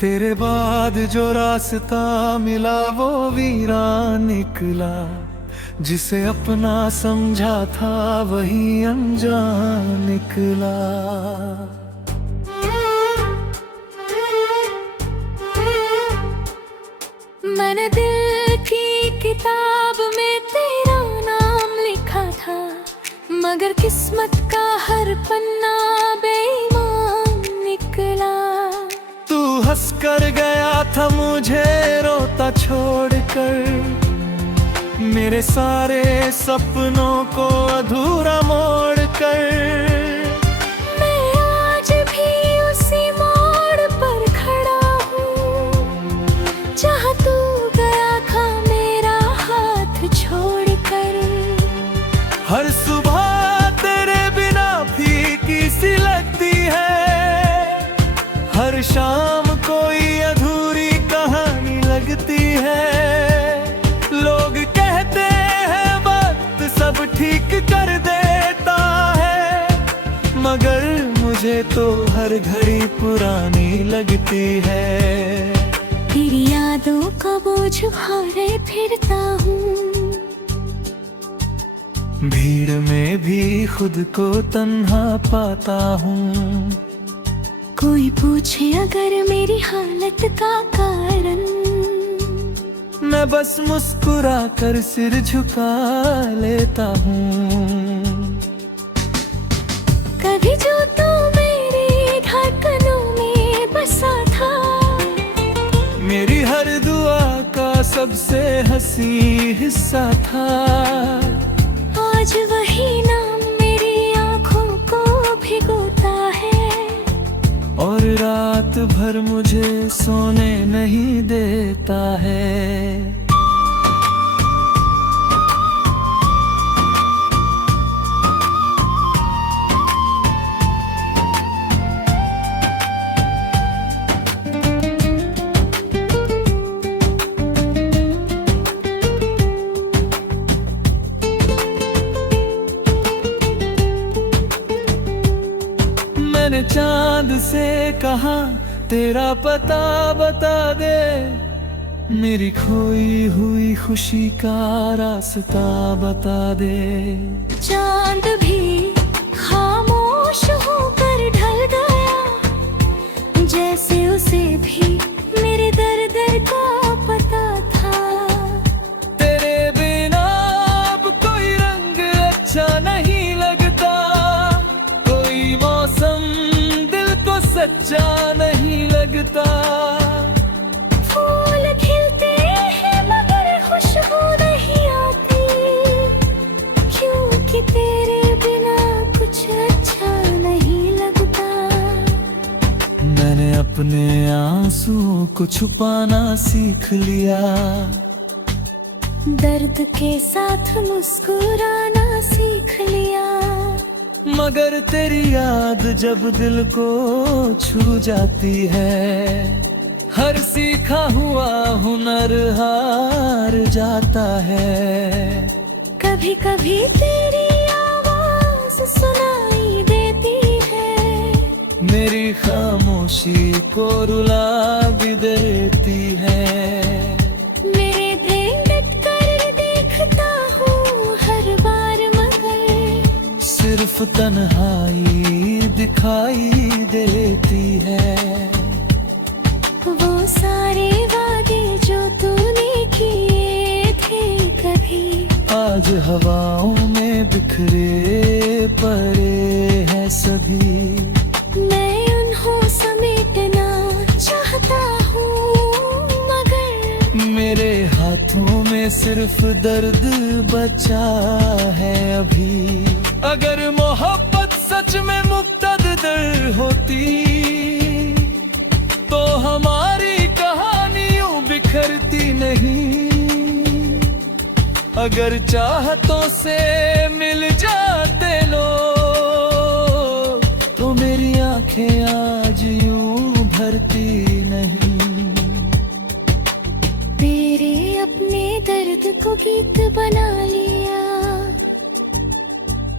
तेरे बाद जो रास्ता मिला वो वीरान निकला, जिसे अपना समझा था वही अनजान निकला। मैंने दिल की किताब में तेरा नाम लिखा था, मगर किस्मत का हर पन्ना बेईमान निकला। तू हंस कर गया था मुझे रोता छोड़कर, मेरे सारे सपनों को अधूरा मोड़ कर। मैं आज भी उसी मोड़ पर खड़ा हूँ, जहाँ तू गया था मेरा हाथ छोड़कर। हर सुबह तेरे बिना फीकी सी लगती है, हर शाम कोई अधूरी कहानी लगती है। लोग कहते हैं वक्त सब ठीक कर देता है, मगर मुझे तो हर घड़ी पुरानी लगती है। तेरी यादों का बोझ उठाए फिरता हूँ, भीड़ में भी खुद को तन्हा पाता हूँ। कोई पूछे अगर मेरी हालत का कारण, मैं बस मुस्कुरा कर सिर झुका लेता हूँ। कभी जो तू मेरी धड़कनों में बसा था, मेरी हर दुआ का सबसे हंसी हिस्सा था। आज वही नाम मेरी आँखों को भिगोता है, और रात भर मुझे सोने नहीं देता है। मैंने चांद से कहा तेरा पता बता दे, मेरी खोई हुई खुशी का रास्ता बता दे। चांद भी खामोश होकर ढल गया, जैसे उसे भी मेरे दर्द का पता था। तेरे बिना अब कोई रंग अच्छा नहीं लगता, कोई मौसम दिल को सच्चा नहीं लगता। फूल खिलते हैं मगर खुशबू नहीं आती, क्योंकि तेरे बिना कुछ अच्छा नहीं लगता। मैंने अपने आंसुओं को छुपाना सीख लिया, दर्द के साथ मुस्कुराना सीख लिया। मगर तेरी याद जब दिल को छू जाती है, हर सीखा हुआ हुनर हार जाता है। कभी कभी तेरी आवाज सुनाई देती है, मेरी खामोशी को रुला भी देती है। मेरे दिल डट कर देखता हूँ हर बार, मगर सिर्फ तन्हाई दिखाई देती है। वो सारे वादे जो तूने किए थे कभी, आज हवाओं में बिखरे पड़े हैं सभी। मैं उन्हों समेटना चाहता हूँ, मगर मेरे हाथों में सिर्फ दर्द बचा है अभी। अगर मोहब्बत सच में मुक्तदर होती, तो हमारी कहानियों बिखरती नहीं। अगर चाहतों से मिल जाते लोग, तो मेरी आंखें आज यूं भरती नहीं। तेरे अपने दर्द को गीत बना लिया,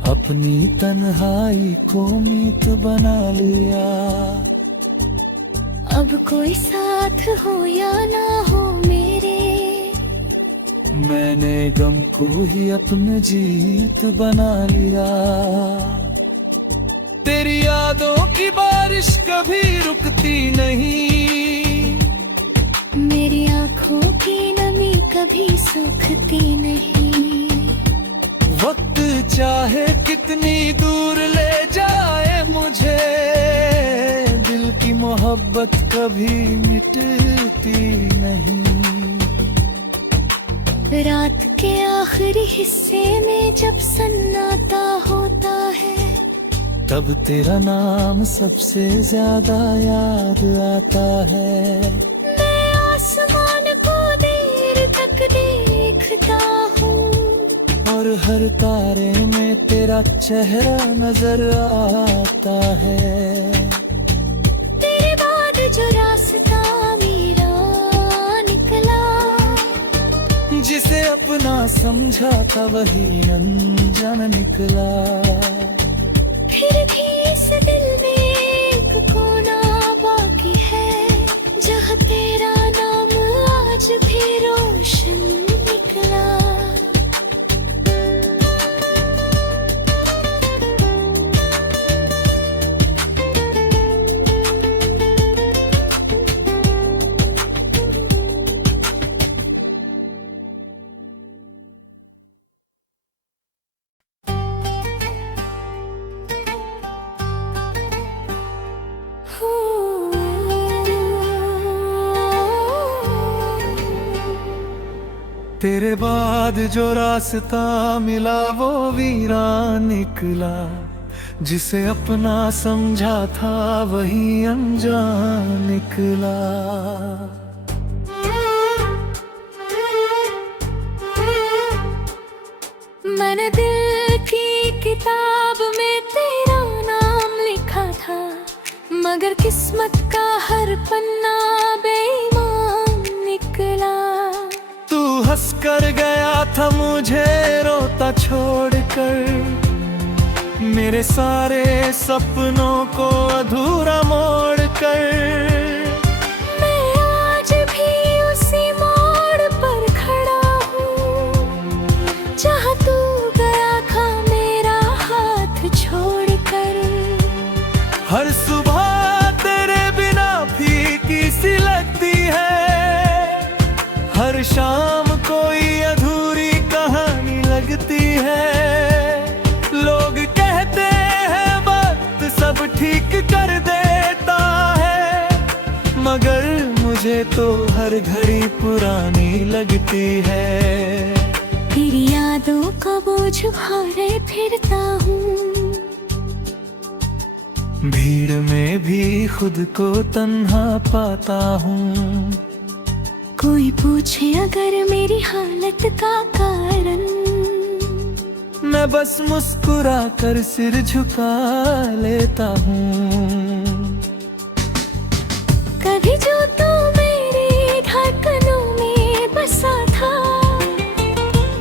अपनी तन्हाई को मीत बना लिया। अब अब कोई साथ हो या ना हो मेरे, मैंने गम को ही अपनी जीत बना लिया। तेरी यादों की बारिश कभी रुकती नहीं, मेरी आँखों की नमी कभी सूखती नहीं। वक्त चाहे कितनी दूर ले जाए मुझे, दिल की मोहब्बत कभी मिटती नहीं। रात के आखिरी हिस्से में जब सन्नाटा होता है, तब तेरा नाम सबसे ज्यादा याद आता है। मैं आसमान को देर तक देखता हूँ, और हर तारे में तेरा चेहरा नजर आता है। तेरे बाद जो रास्ता मेरा निकला, जिसे अपना समझा था वही अनजान निकला। फिर भी इस दिल में एक कोना बाकी है, जहाँ तेरा नाम आज भी रोशन निकला। तेरे बाद जो रास्ता मिला वो वीरान निकला, जिसे अपना समझा था वही अनजान निकला। मैंने दिल की किताब में तेरा नाम लिखा था, मगर किस्मत का हर पन्ना बेईमान निकला। तू हंस कर गया था मुझे रोता छोड़कर, मेरे सारे सपनों को अधूरा मोड़ कर। मैं आज भी उसी मोड़ पर खड़ा हूँ, जहाँ तू गया था मेरा हाथ छोड़कर। हर सुबह तेरे बिना फीकी सी लगती है, हर शाम कोई अधूरी कहानी लगती है। लोग कहते हैं वक्त सब ठीक कर देता है, मगर मुझे तो हर घड़ी पुरानी लगती है। तेरी यादों का बोझ उठाए फिरता हूँ, भीड़ में भी खुद को तन्हा पाता हूँ। कोई पूछे अगर मेरी हालत का कारण, मैं बस मुस्कुरा कर सिर झुका लेता हूँ। कभी जो तू मेरी धड़कनों में बसा था,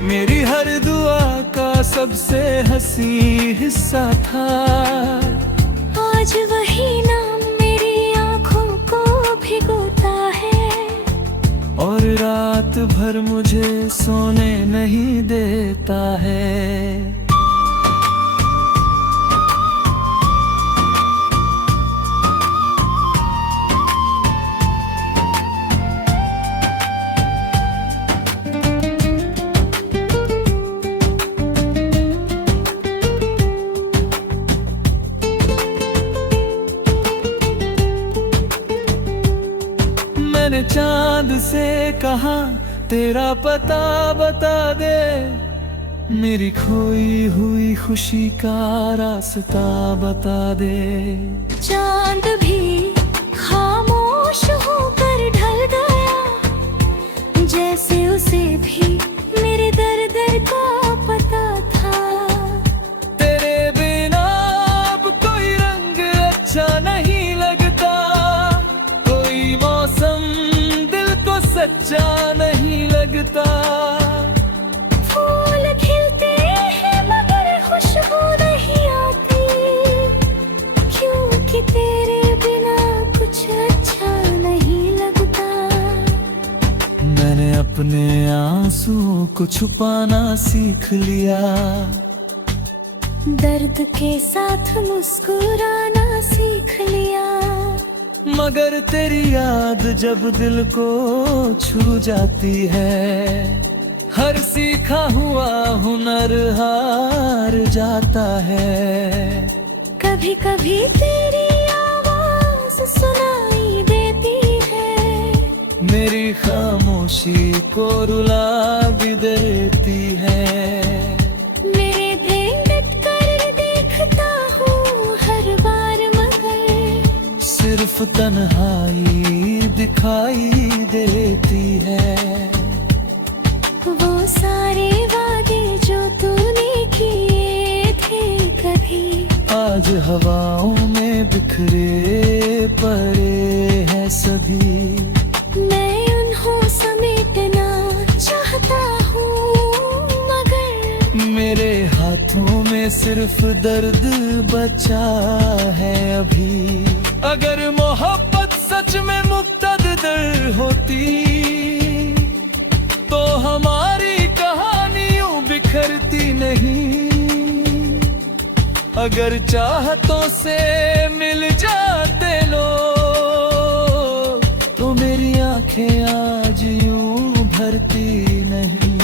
मेरी हर दुआ का सबसे हंसी हिस्सा था। आज वही नाम मेरी आँखों को भिगोता है, और रात भर मुझे सोने नहीं देता है। मैंने चांद से कहा तेरा पता बता दे, मेरी खोई हुई खुशी का रास्ता बता दे। चांद भी खामोश होकर ढल गया, जैसे उसे भी मेरे दर्द का पता था। तेरे बिना अब कोई रंग अच्छा नहीं लगता, कोई मौसम दिल को सच्चा नहीं लगता। फूल खिलते हैं मगर खुशबू नहीं आती, क्योंकि तेरे बिना कुछ अच्छा मैंने आंसुओं को छुपाना सीख लिया, दर्द के साथ मुस्कुराना सीख लिया। मगर तेरी याद जब दिल को छू जाती है, हर सीखा हुआ हुनर हार जाता है। कभी कभी तेरी आवाज सुनाई देती है, मेरी खामोशी को रुला भी देती है। मेरे भेंट कर देखता हूँ हर बार, मगर सिर्फ तन्हाई दिखाई देती है। वो सारे वादे जो तूने किए थे कभी, आज हवाओं में बिखरे पड़े हैं सभी। मैं उन्हें समेटना चाहता हूँ, मगर मेरे हाथों में सिर्फ दर्द बचा है अभी। अगर मोहब्बत सच में मुक्तदर होती, तो हमारी कहानियों बिखरती नहीं। अगर चाहतों से मिल जाते लोग, तो मेरी आंखें आज यूं भरती नहीं।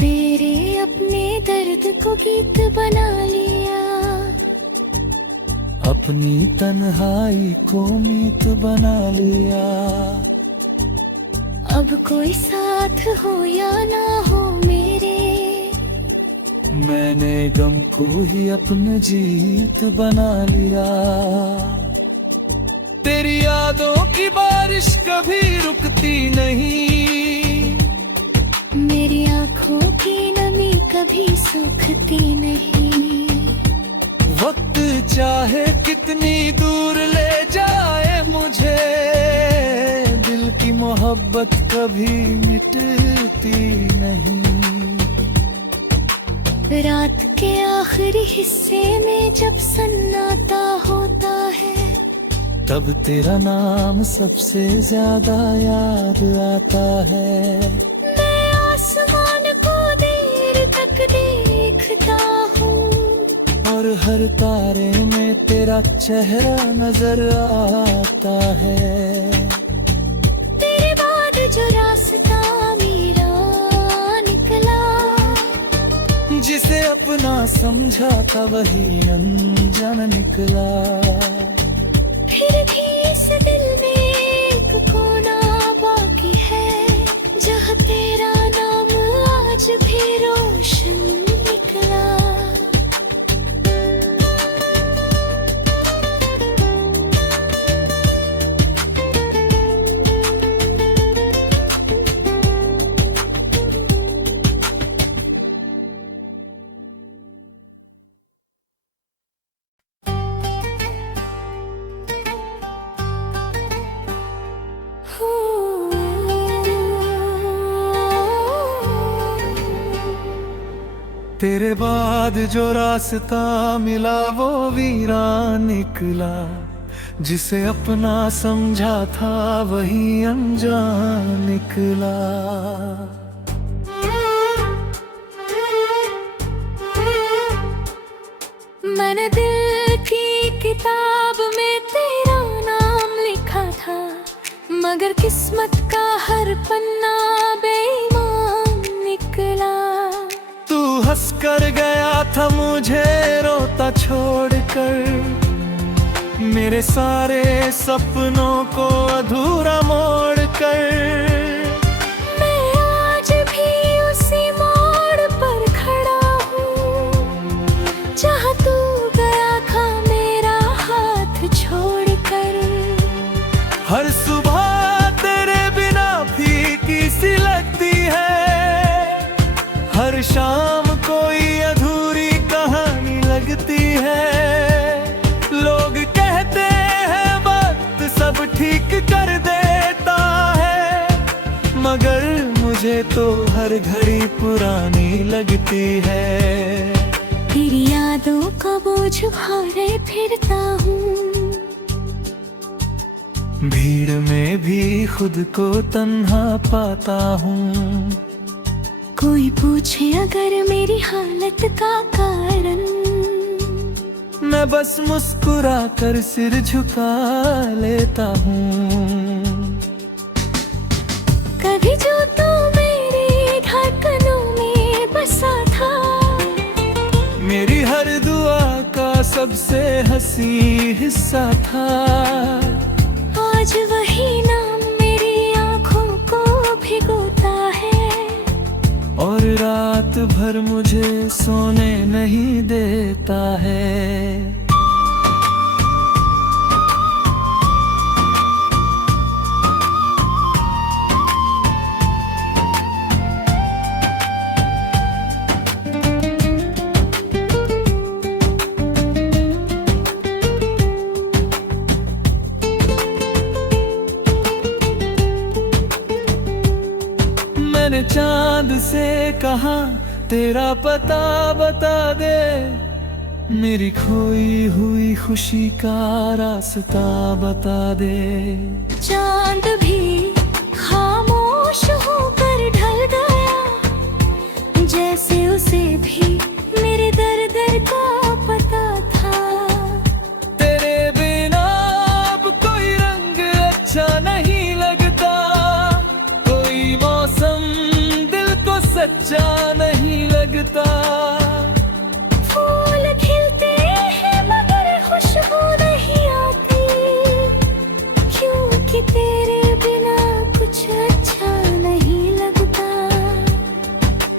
मेरे अपने दर्द को गीत बना लिया, अपनी तन्हाई को मीत बना लिया। अब कोई साथ हो या ना हो मेरे, मैंने गम को ही अपनी जीत बना लिया। तेरी यादों की बारिश कभी रुकती नहीं, मेरी आँखों की नमी कभी सूखती नहीं। वक्त चाहे कितनी दूर ले जाए मुझे, दिल की मोहब्बत कभी मिटती नहीं। रात के आखिरी हिस्से में जब सन्नाटा होता है, तब तेरा नाम सबसे ज्यादा याद आता है। मैं आसमान को देर तक देखता हूँ, और हर तारे में तेरा चेहरा नजर आता है। तेरे बाद जो रास्ता मेरा निकला, जिसे अपना समझा था वही अनजान निकला। फिर भी इस दिल में एक कोना बाकी है, जहाँ तेरा नाम आज भी रोशन निकला। तेरे बाद जो रास्ता मिला वो वीरान निकला, जिसे अपना समझा था वही अनजान निकला। मैंने दिल की किताब में तेरा नाम लिखा था, मगर किस्मत का हर पन्ना बेईमान निकला। तू हंस कर गया था मुझे रोता छोड़कर, मेरे सारे सपनों को अधूरा मोड़ कर। मैं आज भी उसी मोड़ पर खड़ा हूँ, जहाँ तू गया था मेरा हाथ छोड़कर। हर सुबह तेरे बिना फीकी सी लगती है, हर शाम कोई अधूरी कहानी लगती है। लोग कहते हैं वक्त सब ठीक कर देता है, मगर मुझे तो हर घड़ी पुरानी लगती है। तेरी यादों का बोझ उठाए फिरता हूँ, भीड़ में भी खुद को तन्हा पाता हूँ। कोई पूछे अगर मेरी हालत का कारण, मैं बस मुस्कुरा कर सिर झुका लेता हूँ। कभी जो तू मेरी धड़कनों में बसा था, मेरी हर दुआ का सबसे हंसी हिस्सा था। आज वही नाम मेरी आँखों को भिगोता है, और रात भर मुझे सोने नहीं देता है। मैंने चांद से कहा तेरा पता बता दे, मेरी खोई हुई खुशी का रास्ता बता दे। चांद भी खामोश होकर ढल गया, जैसे उसे भी मेरे दर्द का पता था। तेरे बिना अब कोई रंग अच्छा नहीं लगता, कोई मौसम दिल को सच्चा नहीं लगता। फूल खिलते हैं मगर खुशबू नहीं आती, क्योंकि तेरे बिना कुछ अच्छा नहीं लगता।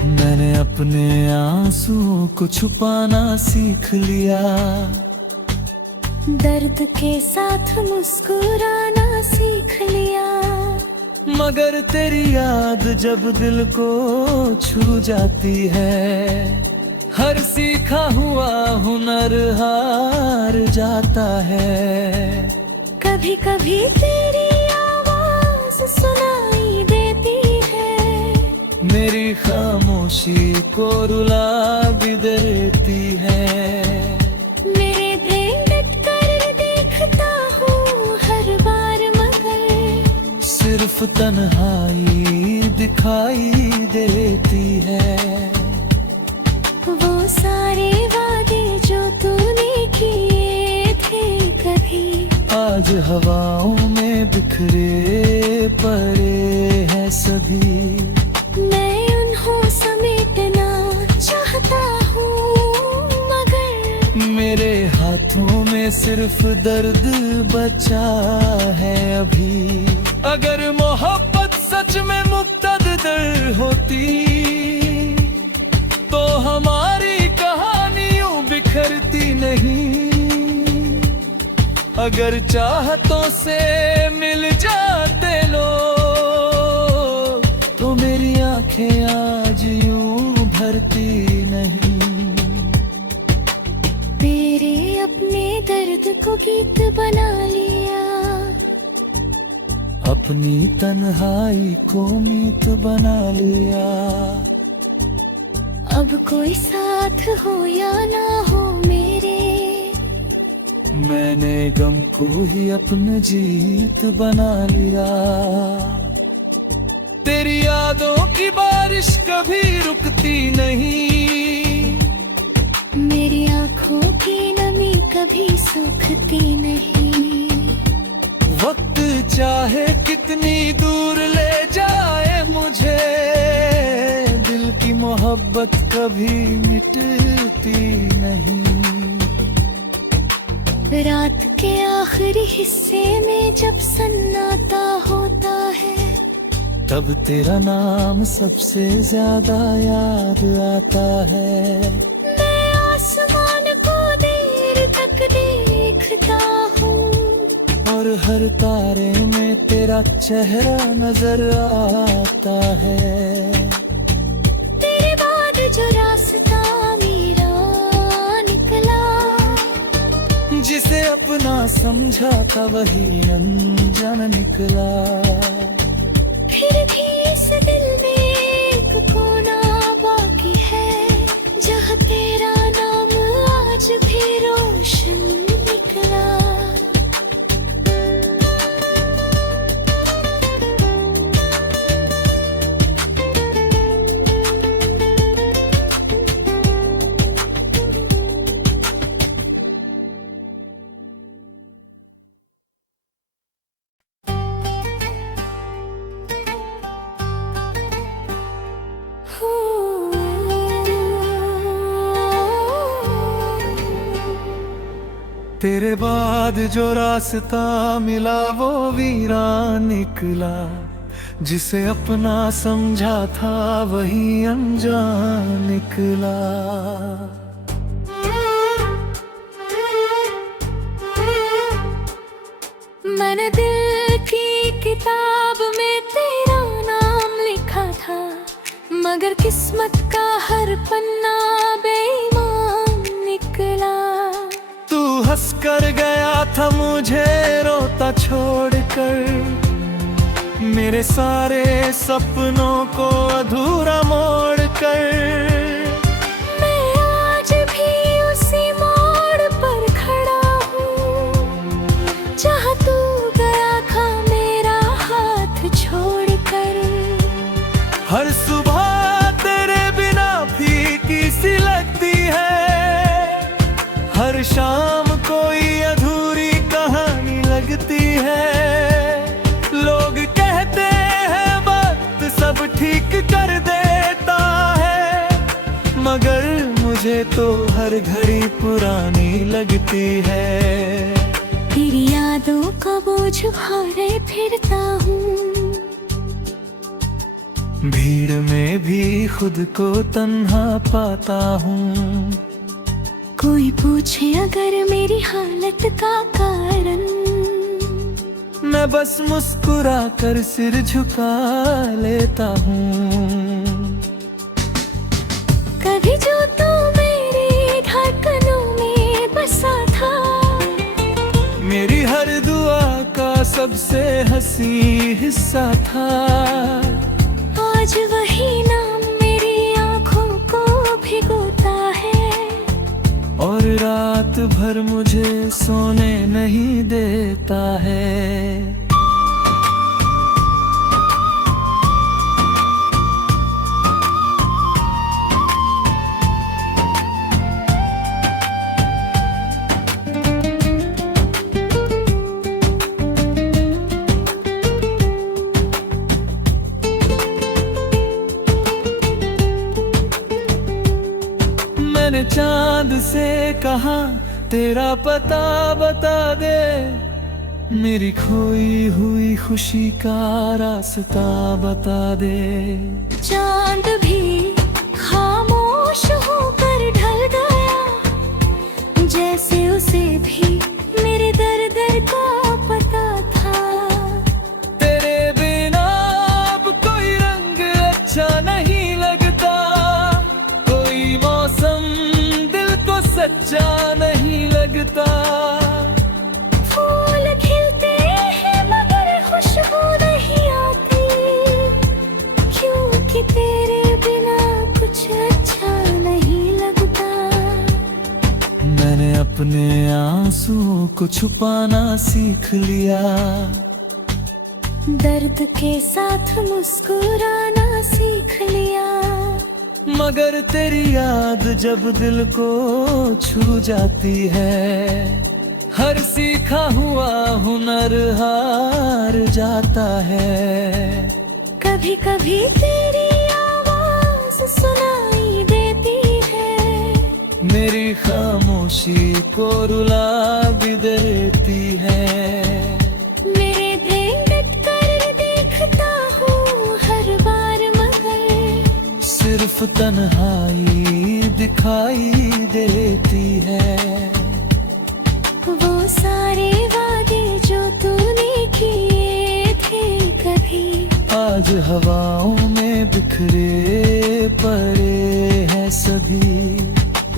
मैंने अपने आंसुओं को छुपाना सीख लिया, दर्द के साथ मुस्कुराना सीख लिया। मगर तेरी याद जब दिल को छू जाती है, हर सीखा हुआ हुनर हार जाता है। कभी कभी तेरी आवाज सुनाई देती है, मेरी खामोशी को रुला भी देती है। मेरे भेंट कर देखता हूँ हर बार, मगर सिर्फ तन्हाई दिखाई देती है। वो सारे वादे जो तूने किए थे कभी, आज हवाओं में बिखरे पड़े हैं सभी। मैं उन्हें समेटना चाहता हूँ, मगर मेरे हाथों में सिर्फ दर्द बचा है अभी। अगर मोहब्बत सच में मुक्तदर होती, तो हमारी कहानियों बिखरती नहीं। अगर चाहतों से मिल जाते लोग, तो मेरी आंखें आज यूं भरती नहीं। मेरे अपने दर्द को गीत बना लिया, अपनी तन्हाई को मीत बना लिया। अब कोई साथ हो या ना हो मेरे, मैंने गम को ही अपनी जीत बना लिया। तेरी यादों की बारिश कभी रुकती नहीं, मेरी आँखों की नमी कभी सूखती नहीं। वक्त चाहे कितनी दूर ले जाए मुझे, दिल की मोहब्बत कभी मिटती नहीं। रात के आखिरी हिस्से में जब सन्नाटा होता है, तब तेरा नाम सबसे ज्यादा याद आता है। मैं आसमान को देर तक देखता हूँ, और हर तारे में तेरा चेहरा नजर आता है। तेरे बाद जो रास्ता मेरा निकला, जिसे अपना समझा था वही अनजान निकला। फिर भी इस दिल में एक कोना बाकी है, जहाँ तेरा नाम आज भी रोशन निकला। तेरे बाद जो रास्ता मिला वो वीरान निकला, जिसे अपना समझा था वही अनजान निकला। मैंने दिल की किताब में तेरा नाम लिखा था, मगर किस्मत का हर पन्ना बेईमान निकला। तू हंस कर गया था मुझे रोता छोड़कर, मेरे सारे सपनों को अधूरा मोड़ कर। मैं आज भी उसी मोड़ पर खड़ा हूँ, जहाँ तू गया था मेरा हाथ छोड़कर। हर सुबह तेरे बिना फीकी सी लगती है, हर शाम कोई अधूरी कहानी लगती है। लोग कहते हैं वक्त सब ठीक कर देता है, मगर मुझे तो हर घड़ी पुरानी लगती है। तेरी यादों का बोझ उठाए फिरता हूँ, भीड़ में भी खुद को तन्हा पाता हूँ। कोई पूछे अगर मेरी हालत का कारण, मैं बस मुस्कुरा कर सिर झुका लेता हूँ। कभी जो तू मेरी धड़कनों में बसा था, मेरी हर दुआ का सबसे हंसी हिस्सा था। आज वही नाम मेरी आँखों को भिगोता है, और रात भर मुझे सोने नहीं देता है। मैंने चांद से कहा तेरा पता बता दे, मेरी खोई हुई खुशी का रास्ता बता दे। चांद भी खामोश होकर ढल गया, जैसे उसे भी मेरे दर्द का पता था। तेरे बिना अब कोई रंग अच्छा नहीं लगता, कोई मौसम दिल को सच्चा नहीं लगता। फूल खिलते हैं मगर खुशबू नहीं आती, क्योंकि तेरे बिना कुछ अच्छा नहीं लगता। मैंने अपने आंसुओं को छुपाना सीख लिया, दर्द के साथ मुस्कुराना सीख लिया। मगर तेरी याद जब दिल को छू जाती है, हर सीखा हुआ हुनर हार जाता है। कभी कभी तेरी आवाज सुनाई देती है, मेरी खामोशी को रुला भी देती है। मेरे भेंट कर देखता हूँ हर बार, मगर सिर्फ तन्हाई दिखाई देती है। वो सारे वादे जो तूने किए थे कभी, आज हवाओं में बिखरे पड़े हैं सभी।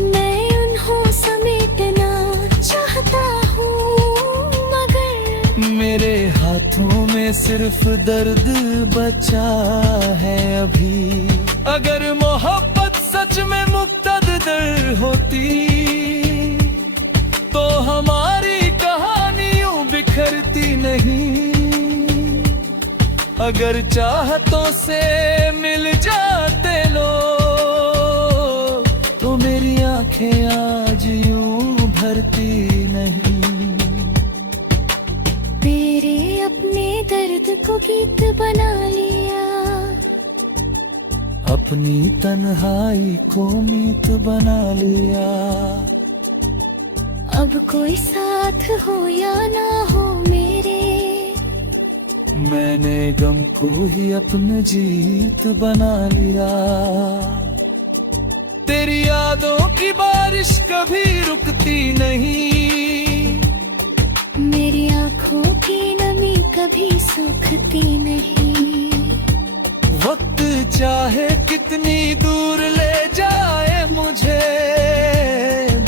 मैं उन्हों समेटना चाहता हूँ, मगर मेरे हाथों में सिर्फ दर्द बचा है अभी। अगर मोहब्बत सच में मुक्तदर होती, तो हमारी कहानियों बिखरती नहीं। अगर चाहतों से मिल जाते लोग, तो मेरी आंखें आज यूं भरती नहीं। मेरे अपने दर्द को गीत बना लिया, अपनी तन्हाई को मीत बना लिया। अब कोई साथ हो या ना हो मेरे, मैंने गम को ही अपनी जीत बना लिया। तेरी यादों की बारिश कभी रुकती नहीं, मेरी आँखों की नमी कभी सूखती नहीं। वक्त चाहे कितनी दूर ले जाए मुझे,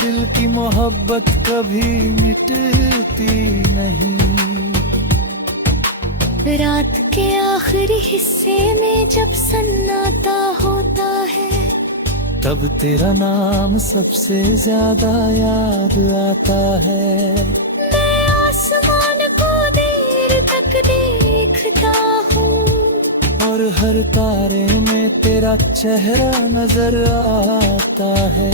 दिल की मोहब्बत कभी मिटती नहीं। रात के आखिरी हिस्से में जब सन्नाटा होता है, तब तेरा नाम सबसे ज्यादा याद आता है। मैं आसमान को देर तक देखता हूँ, और हर तारे में तेरा चेहरा नजर आता है।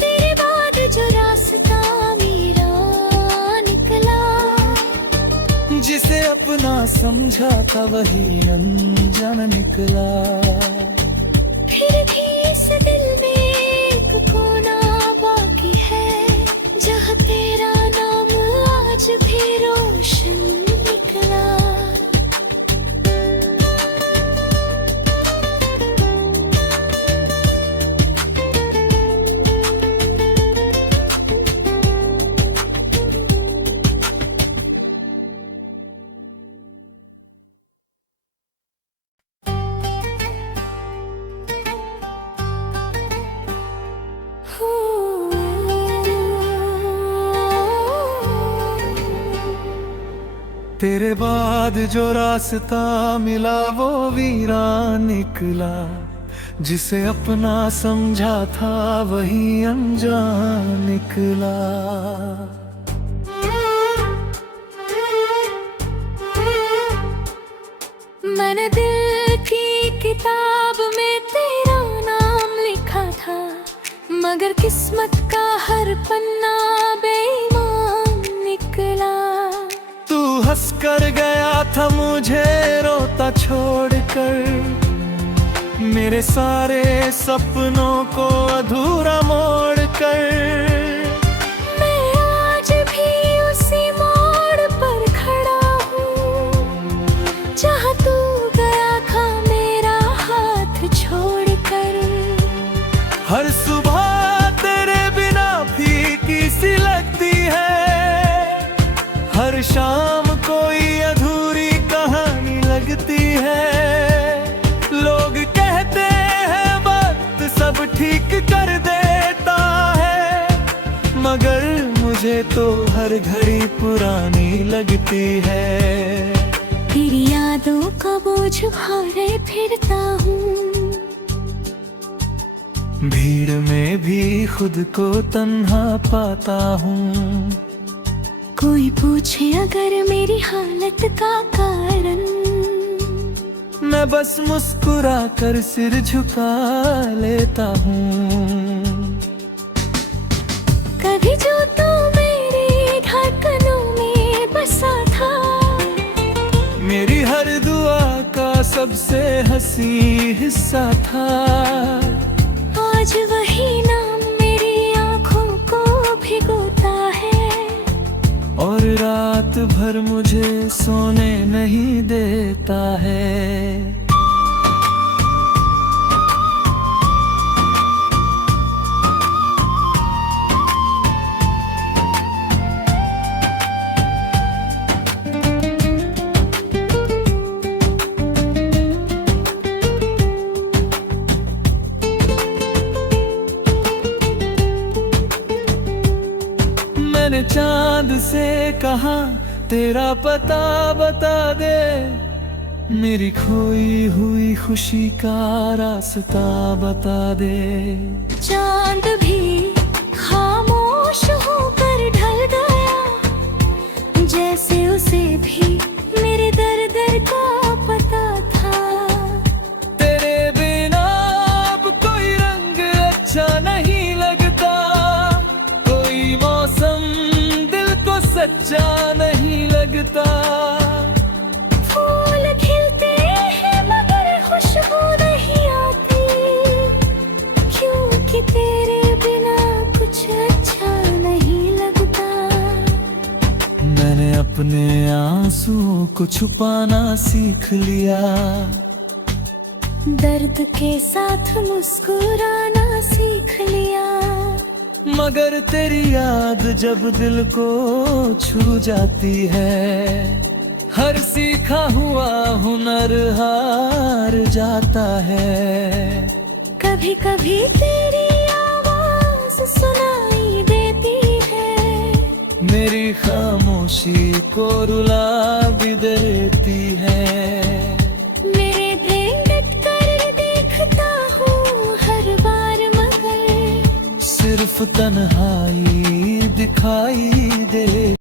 तेरे बाद जो रास्ता मेरा निकला, जिसे अपना समझा था वही अनजान निकला। फिर भी इस दिल में एक कोना बाकी है, जहाँ तेरा नाम आज भी रोशन निकला। तेरे बाद जो रास्ता मिला वो वीरान निकला, जिसे अपना समझा था वही अनजान निकला। मैंने दिल की किताब में तेरा नाम लिखा था, मगर किस्मत का हर पन्ना बेईमान निकला। तू हंस कर गया था मुझे रोता छोड़कर, मेरे सारे सपनों को अधूरा मोड़ कर। मैं आज भी उसी मोड़ पर खड़ा हूँ, जहाँ तू गया था मेरा हाथ छोड़कर। हर सुबह तेरे बिना फीकी सी लगती है, हर शाम कोई अधूरी कहानी लगती है। लोग कहते हैं वक्त सब ठीक कर देता है, मगर मुझे तो हर घड़ी पुरानी लगती है। तेरी यादों का बोझ उठाए फिरता हूँ, भीड़ में भी खुद को तन्हा पाता हूँ। कोई पूछे अगर मेरी हालत का कारण, मैं बस मुस्कुरा कर सिर झुका लेता हूँ। कभी जो तू मेरी धड़कनों में बसा था, मेरी हर दुआ का सबसे हंसी हिस्सा था। आज वही नाम मेरी आँखों को भिगोता है, और रात भर मुझे सोने नहीं देता है। मैंने चांद से कहा तेरा पता बता दे, मेरी खोई हुई खुशी का रास्ता बता दे। चांद भी खामोश होकर ढल गया, जैसे उसे भी मेरे दर्द का पता था। तेरे बिना अब कोई रंग अच्छा नहीं लगता, कोई मौसम दिल को सच्चा नहीं लगता। फूल खिलते हैं मगर खुशबू नहीं आती, क्योंकि तेरे बिना कुछ अच्छा को छुपाना सीख लिया, दर्द के साथ मुस्कुराना सीख लिया। मगर तेरी याद जब दिल को छू जाती है, हर सीखा हुआ हुनर हार जाता है। कभी कभी तेरी आवाज सुनाई देती है, मेरी खामोशी को रुला भी देती है। मेरे दिल डट कर देखता हूँ हर बार, मगर सिर्फ तन्हाई दिखाई दे।